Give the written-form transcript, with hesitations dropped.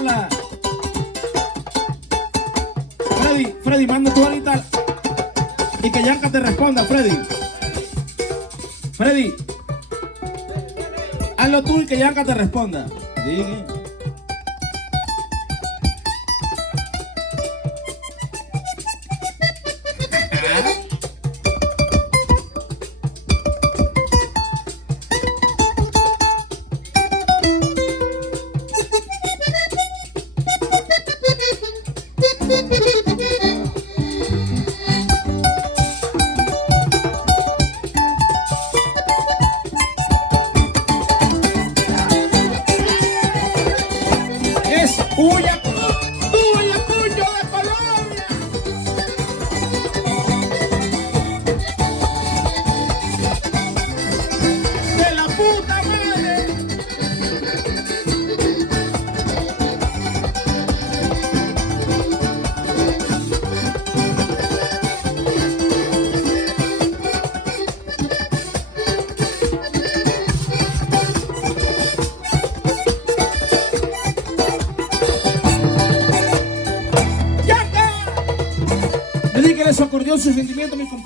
mándala. Freddy, manda tú ahorita. Y que Yanka te responda, Freddy. Freddy, hazlo tú y que Yanka te responda. Diga. Uyacuyo de Colombia. De la puta madre. Dedíquele su acordeón, su sentimiento, mi compadre.